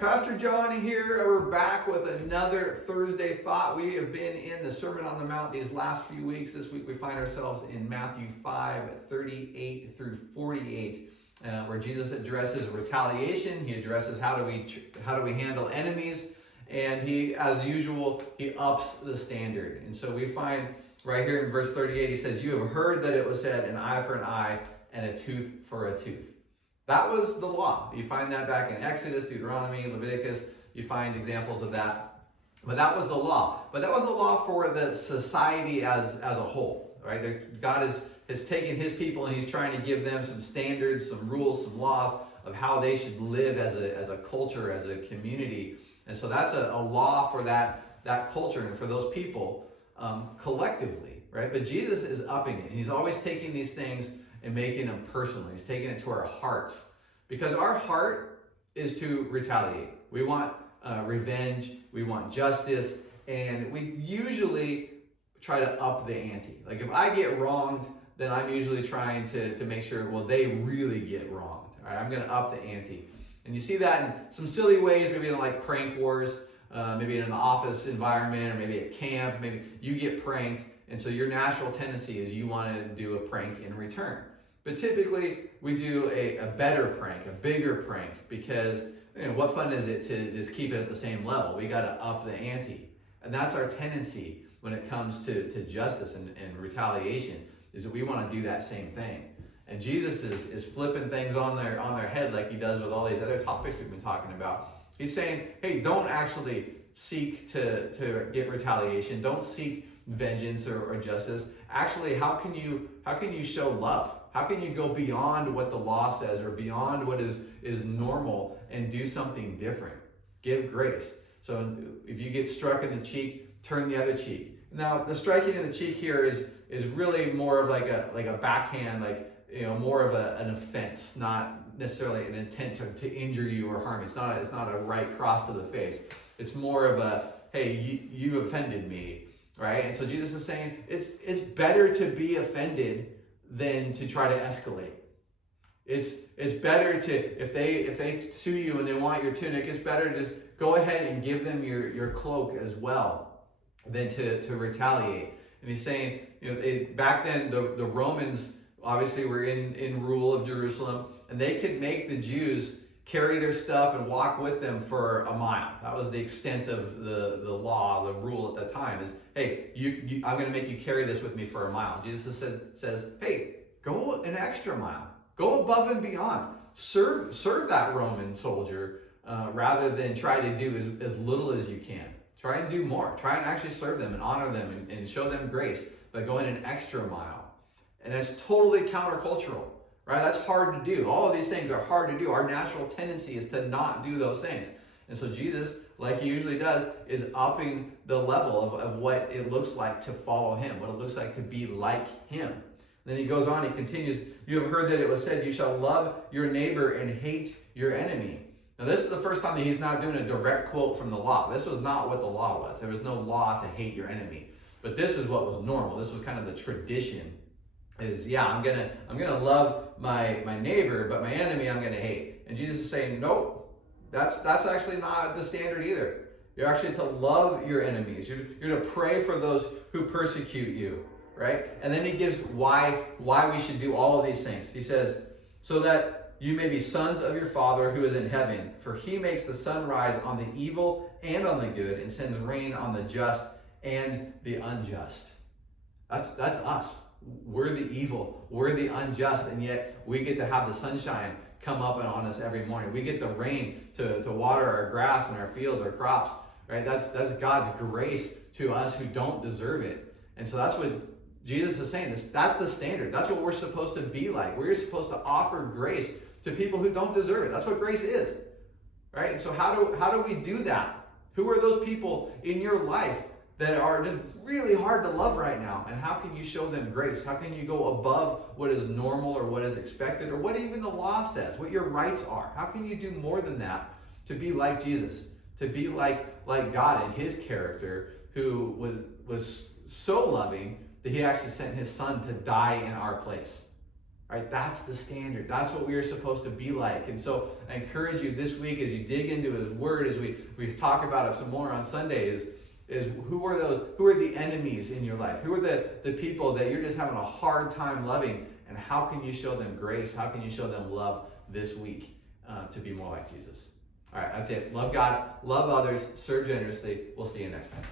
Pastor John here. We're back with another Thursday thought. We have been in the Sermon on the Mount these last few weeks. This week we find ourselves in Matthew 5:38 through 48, where Jesus addresses retaliation. He addresses how do we handle enemies, and he, as usual, he ups the standard. And so we find right here in verse 38, he says, "You have heard that it was said, an eye for an eye and a tooth for a tooth." That was the law. You find that back in Exodus, Deuteronomy, Leviticus. You find examples of that. But that was the law. But that was the law for the society as a whole. Right? God has taken his people and he's trying to give them some standards, some rules, some laws of how they should live as a culture, as a community. And so that's a law for that culture and for those people collectively. Right? But Jesus is upping it. He's always taking these things and making them personal. He's taking it to our hearts. Because our heart is to retaliate. We want revenge, we want justice, and we usually try to up the ante. Like if I get wronged, then I'm usually trying to make sure, well, they really get wronged. All right, I'm gonna up the ante. And you see that in some silly ways, maybe in like prank wars, maybe in an office environment, or maybe at camp, maybe you get pranked, and so your natural tendency is you want to do a prank in return. But typically, we do a better prank, a bigger prank, because what fun is it to just keep it at the same level? We got to up the ante. And that's our tendency when it comes to justice and retaliation, is that we want to do that same thing. And Jesus is flipping things on their head like he does with all these other topics we've been talking about. He's saying, hey, don't actually seek to get retaliation. Don't seek vengeance or justice. Actually, how can you show love? How can you go beyond what the law says or beyond what is normal and do something different? Give grace. So if you get struck in the cheek, turn the other cheek. Now, the striking in the cheek here is really more of like a backhand, more of an offense, not necessarily an intent to injure you or harm you. It's not a right cross to the face. It's more of a, hey, you offended me, right? And so Jesus is saying it's better to be offended than to try to escalate. It's better to, if they sue you and they want your tunic, it's better to just go ahead and give them your cloak as well than to retaliate. And he's saying, back then the Romans obviously were in rule of Jerusalem, and they could make the Jews carry their stuff and walk with them for a mile. That was the extent of the law, the rule at that time is, hey, I'm going to make you carry this with me for a mile. Jesus says, hey, go an extra mile. Go above and beyond. Serve that Roman soldier rather than try to do as little as you can. Try and do more. Try and actually serve them and honor them and show them grace by going an extra mile. And that's totally countercultural. Right? That's hard to do. All of these things are hard to do. Our natural tendency is to not do those things. And so Jesus, like he usually does, is upping the level of what it looks like to follow him, what it looks like to be like him. And then he goes on, he continues, "You have heard that it was said, you shall love your neighbor and hate your enemy." Now this is the first time that he's not doing a direct quote from the law. This was not what the law was. There was no law to hate your enemy. But this is what was normal. This was kind of the tradition. Is I'm gonna love my neighbor, but my enemy I'm gonna hate. And Jesus is saying, nope, that's actually not the standard either. You're actually to love your enemies. You're to pray for those who persecute you, right? And then he gives why we should do all of these things. He says, so that you may be sons of your Father who is in heaven, for he makes the sun rise on the evil and on the good, and sends rain on the just and the unjust. That's us. We're the evil, we're the unjust, and yet we get to have the sunshine come up on us every morning. We get the rain to water our grass and our fields, our crops, right? That's God's grace to us who don't deserve it. And so that's what Jesus is saying. That's the standard. That's what we're supposed to be like. We're supposed to offer grace to people who don't deserve it. That's what grace is, right? And so how do we do that? Who are those people in your life that are just really hard to love right now? And how can you show them grace? How can you go above what is normal or what is expected or what even the law says, what your rights are? How can you do more than that to be like Jesus, to be like God in his character, who was so loving that he actually sent his son to die in our place, Right? That's the standard. That's what we are supposed to be like. And so I encourage you this week as you dig into his word, as we talk about it some more on Sunday, is who are the enemies in your life? Who are the people that you're just having a hard time loving? And how can you show them grace? How can you show them love this week to be more like Jesus? All right, that's it. Love God, love others, serve generously. We'll see you next time.